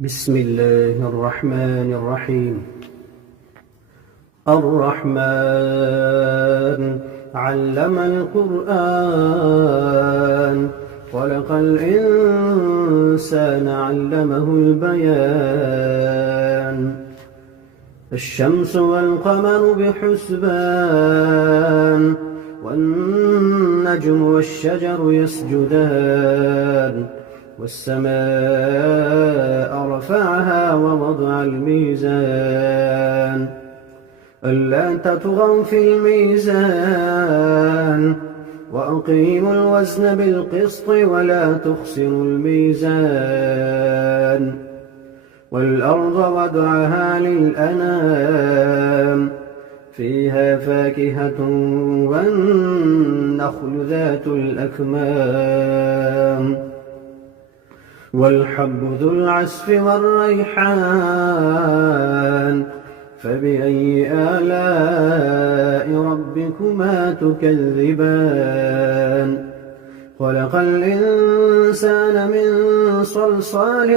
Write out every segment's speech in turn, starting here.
بسم الله الرحمن الرحيم. الرحمن علم القرآن خلق الإنسان علمه البيان. الشمس والقمر بحسبان والنجم والشجر يسجدان والسماء رفعها ووضع الميزان ألا تطغوا في الميزان وأقيموا الوزن بالقسط ولا تخسروا الميزان والأرض وضعها للأنام فيها فاكهة والنخل ذات الأكمام والحب ذو العصف والريحان فبأي آلاء ربكما تكذبان. خلق الإنسان من صلصال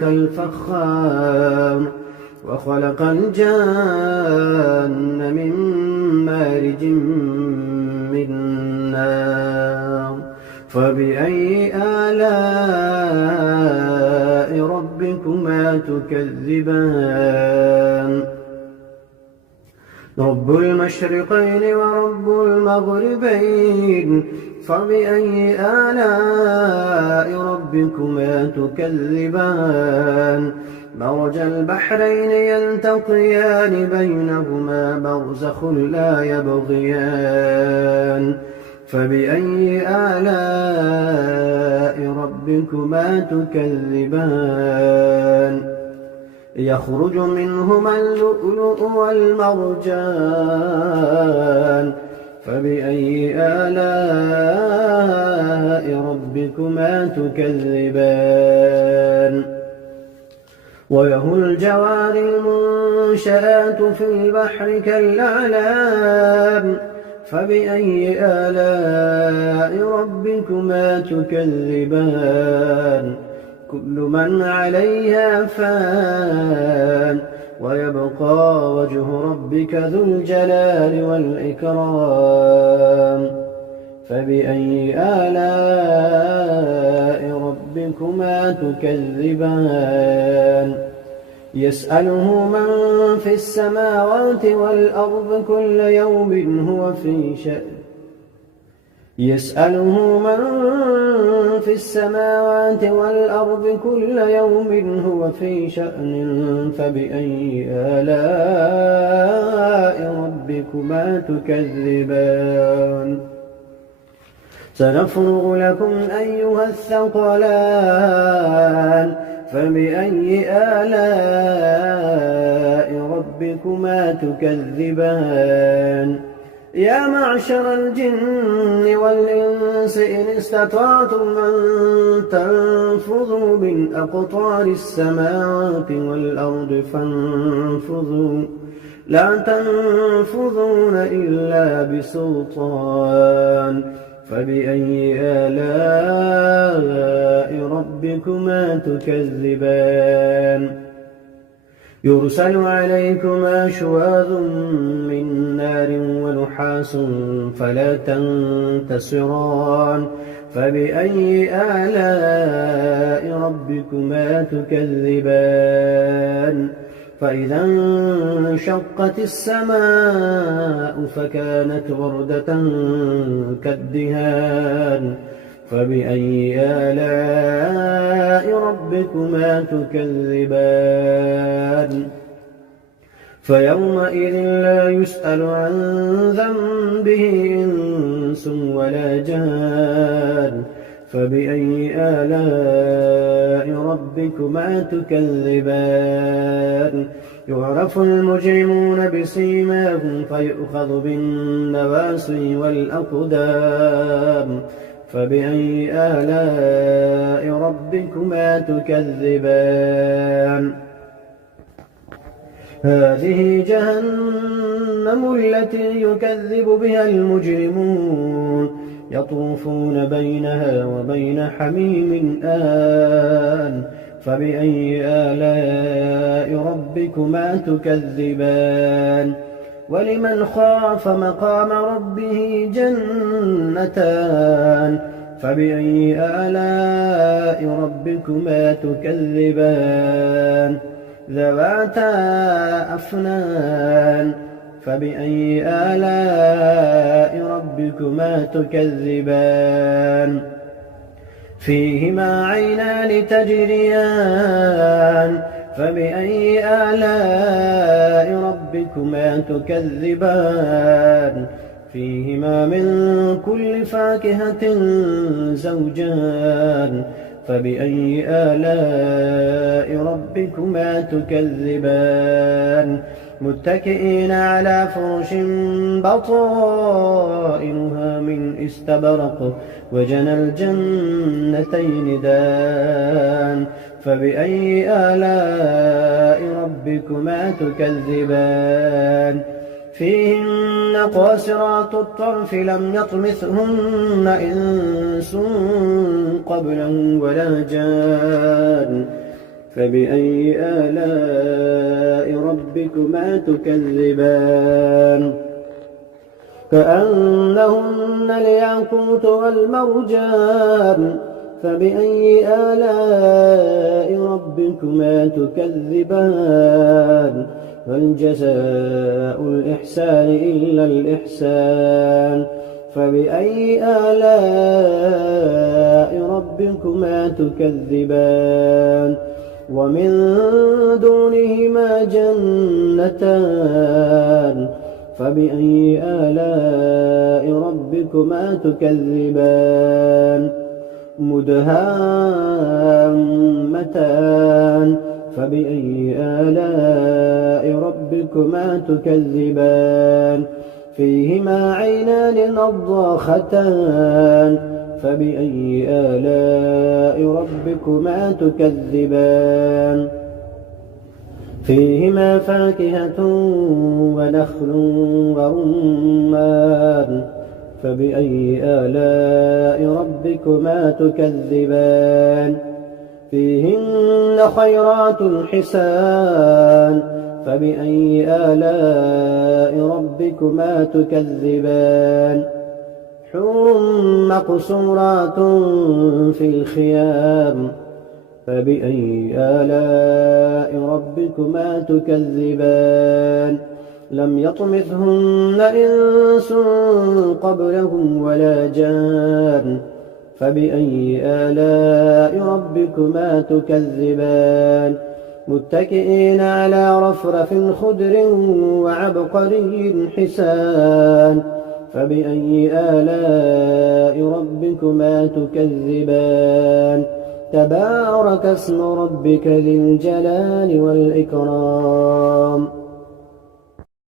كالفخار وخلق الجان من مارج من نار فبأي آلاء ربكما تكذبان. رب المشرقين ورب المغربين فبأي آلاء ربكما تكذبان. مرج البحرين يلتقيان بينهما برزخ لا يبغيان فبأي آلاء ربكما تكذبان. يخرج منهما اللؤلؤ والمرجان فبأي آلاء ربكما تكذبان. وله الجوار المنشآت في البحر كالأعلام فبأي آلاء ربكما تكذبان. كل من عليها فان ويبقى وجه ربك ذو الجلال والإكرام فبأي آلاء ربكما تكذبان. يسأله من في السماوات والأرض كل يوم هو في شأن. يسأله من في السماوات والأرض كل يوم هو في شأن فبأي آلاء ربكما تكذبان. سنفرغ لكم أيها الثقلان فبأي آلاء ربكما تكذبان. يا معشر الجن والإنس إن استطعتم أن تنفذوا من أقطار السماوات والأرض فانفذوا لا تنفذون إلا بسلطان فبأي آلاء ربكما تكذبان. يرسل عليكما شواظ من نار ونحاس فلا تنتصران فبأي آلاء ربكما تكذبان. فإذا انشقت السماء فكانت وردة كالدهان فبأي آلاء ربكما تكذبان. فيومئذ لا يسأل عن ذنبه إنس ولا جان فبأي آلاء ربكما تكذبان. يعرف المجرمون بسيماهم فيؤخذ بالنواصي والأقدام فبأي آلاء ربكما تكذبان. هذه جهنم التي يكذب بها المجرمون يطوفون بينها وبين حميم آن فبأي آلاء ربكما تكذبان ولمن خاف مقام ربه جنتان فبأي آلاء ربكما تكذبان ذواتا أفنان فبأي آلاء ربكما تكذبان فيهما عينان تجريان فبأي آلاء ربكما تكذبان فيهما من كل فاكهة زوجان فبأي آلاء ربكما تكذبان متكئين على فرش بطائنها من استبرق وجنى الجنتين دان فبأي آلاء ربكما تكذبان فيهن قاصرات الطرف لم يطمثهن إنس قبلهم ولا جان فبأي آلاء ربكما تكذبان كأنهن الياقوت والمرجان فبأي آلاء ربكما تكذبان هل جزاء الإحسان إلا الإحسان فبأي آلاء ربكما تكذبان ومن دونهما جنتان فبأي آلاء ربكما تكذبان مدهامتان فبأي آلاء ربكما تكذبان فيهما عينان نضاختان فبأي آلاء ربكما تكذبان فيهما فاكهة ونخل ورمان فبأي آلاء ربكما تكذبان فيهن خيرات حسان فبأي آلاء ربكما تكذبان حور مقصورات في الخيام فبأي آلاء ربكما تكذبان لم يطمثهن إنس قبلهم ولا جان فبأي آلاء ربكما تكذبان متكئين على رفرف خضر وعبقري حسان فبأي آلاء ربكما تكذبان تبارك اسم ربك ذي الجلال والإكرام